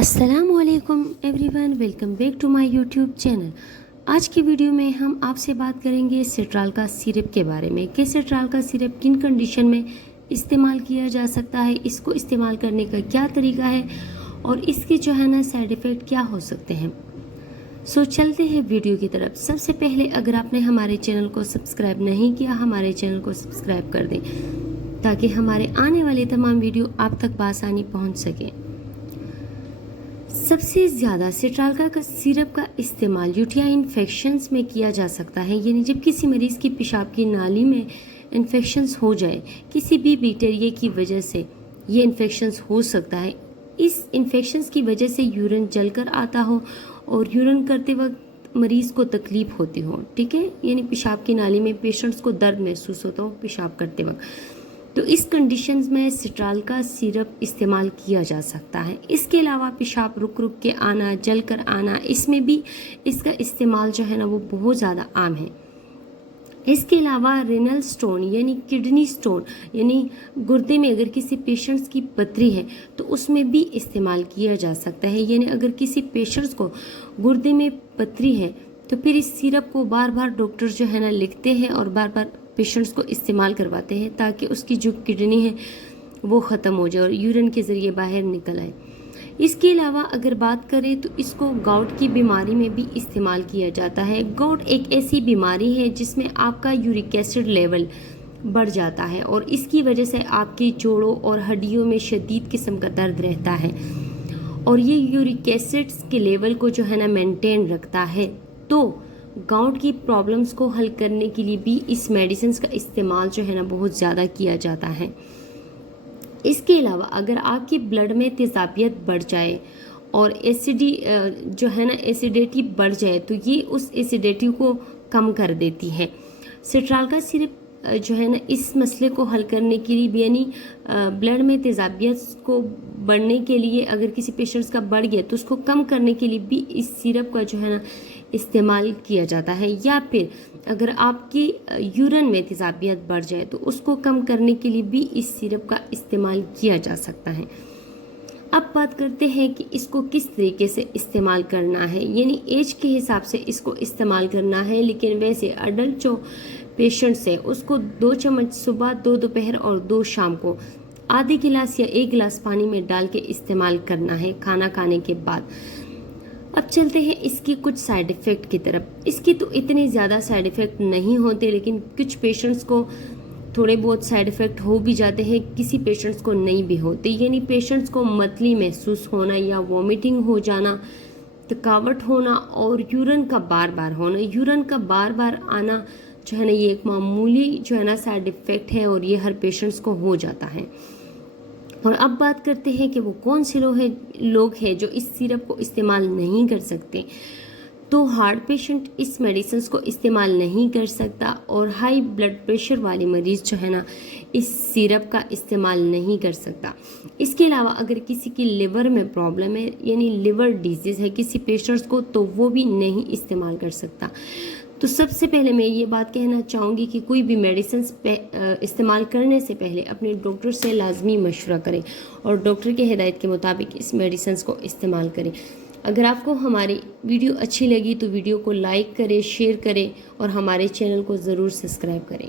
अस्सलामुअलैकुम everyone, welcome back to my YouTube channel. आज की वीडियो में हम आपसे बात करेंगे सिट्राल का सिरप के बारे में कि सिट्राल का सिरप किन कंडीशन में इस्तेमाल किया जा सकता है, इसको इस्तेमाल करने का क्या तरीका है और इसके जो है ना साइड इफ़ेक्ट क्या हो सकते हैं। सो चलते हैं वीडियो की तरफ। सबसे पहले अगर आपने हमारे चैनल को सब्सक्राइब नहीं किया, हमारे चैनल को सब्सक्राइब कर दें ताकि हमारे आने वाले तमाम वीडियो आप तक बआसानी पहुँच सकें। सबसे ज़्यादा सिट्राल का सिरप का इस्तेमाल यूटीआई इन्फेक्शंस में किया जा सकता है, यानी जब किसी मरीज़ की पेशाब की नाली में इन्फेक्शंस हो जाए, किसी भी बैक्टीरिया की वजह से ये इन्फेक्शंस हो सकता है। इस इन्फेक्शंस की वजह से यूरिन जलकर आता हो और यूरिन करते वक्त मरीज़ को तकलीफ़ होती हो, ठीक है, यानी पेशाब की नाली में पेशेंट्स को दर्द महसूस होता हो पेशाब करते वक्त, तो इस कंडीशंस में सिट्राल का सिरप इस्तेमाल किया जा सकता है। इसके अलावा पेशाब रुक रुक के आना, जल कर आना, इसमें भी इसका इस्तेमाल जो है ना वो बहुत ज़्यादा आम है। इसके अलावा रेनल स्टोन यानी किडनी स्टोन यानी गुर्दे में अगर किसी पेशेंट्स की पथरी है तो उसमें भी इस्तेमाल किया जा सकता है। यानी अगर किसी पेशेंट्स को गुर्दे में पथरी है तो फिर इस सिरप को बार बार डॉक्टर जो है ना लिखते हैं और बार बार पेशेंट्स को इस्तेमाल करवाते हैं ताकि उसकी जो किडनी है वो ख़त्म हो जाए और यूरिन के ज़रिए बाहर निकल आए। इसके अलावा अगर बात करें तो इसको गाउट की बीमारी में भी इस्तेमाल किया जाता है। गाउट एक ऐसी बीमारी है जिसमें आपका यूरिक एसिड लेवल बढ़ जाता है और इसकी वजह से आपके जोड़ों और हड्डियों में शदीद किस्म का दर्द रहता है और ये यूरिक एसिड्स के लेवल को जो है ना मेंटेन रखता है। तो गाउट की प्रॉब्लम्स को हल करने के लिए भी इस मेडिसिन का इस्तेमाल जो है ना बहुत ज़्यादा किया जाता है। इसके अलावा अगर आपकी ब्लड में तेज़ाबियत बढ़ जाए और जो है ना एसिडिटी बढ़ जाए तो ये उस एसिडिटी को कम कर देती है। सिट्राल का सिरप जो है ना इस मसले को हल करने के लिए भी, यानी ब्लड में तेज़ाबियत को बढ़ने के लिए अगर किसी पेशेंट्स का बढ़ गया तो उसको कम करने के लिए भी इस सिरप का जो है ना इस्तेमाल किया जाता है। या फिर अगर आपकी यूरिन में तेज़ाबियत बढ़ जाए तो उसको कम करने के लिए भी इस सिरप का इस्तेमाल किया जा सकता है। अब बात करते हैं कि इसको किस तरीके से इस्तेमाल करना है, यानी एज के हिसाब से इसको इस्तेमाल करना है। लेकिन वैसे अडल्ट जो पेशेंट्स है उसको 2 चम्मच सुबह, 2 दोपहर और 2 शाम को आधे गिलास या 1 गिलास पानी में डाल के इस्तेमाल करना है खाना खाने के बाद। अब चलते हैं इसकी कुछ साइड इफ़ेक्ट की तरफ। इसके तो इतने ज़्यादा साइड इफ़ेक्ट नहीं होते, लेकिन कुछ पेशेंट्स को थोड़े बहुत साइड इफ़ेक्ट हो भी जाते हैं, किसी पेशेंट्स को नहीं भी होते। यानी पेशेंट्स को मतली महसूस होना या वॉमिटिंग हो जाना, थकावट होना और यूरिन का बार बार होना, यूरिन का बार बार आना जो है ना ये एक मामूली जो है ना साइड इफ़ेक्ट है और ये हर पेशेंट्स को हो जाता है। और अब बात करते हैं कि वो कौन से लोग हैं जो इस सिरप को इस्तेमाल नहीं कर सकते। तो हार्ट पेशेंट इस मेडिसिन को इस्तेमाल नहीं कर सकता और हाई ब्लड प्रेशर वाले मरीज़ जो है ना इस सिरप का इस्तेमाल नहीं कर सकता। इसके अलावा अगर किसी की लिवर में प्रॉब्लम है, यानी लिवर डिजीज़ है किसी पेशेंट्स को, तो वो भी नहीं इस्तेमाल कर सकता। तो सबसे पहले मैं ये बात कहना चाहूँगी कि कोई भी मेडिसिन इस्तेमाल करने से पहले अपने डॉक्टर से लाजमी मशवरा करें और डॉक्टर के हिदायत के मुताबिक इस मेडिसिन को इस्तेमाल करें। अगर आपको हमारी वीडियो अच्छी लगी तो वीडियो को लाइक करें, शेयर करें और हमारे चैनल को ज़रूर सब्सक्राइब करें।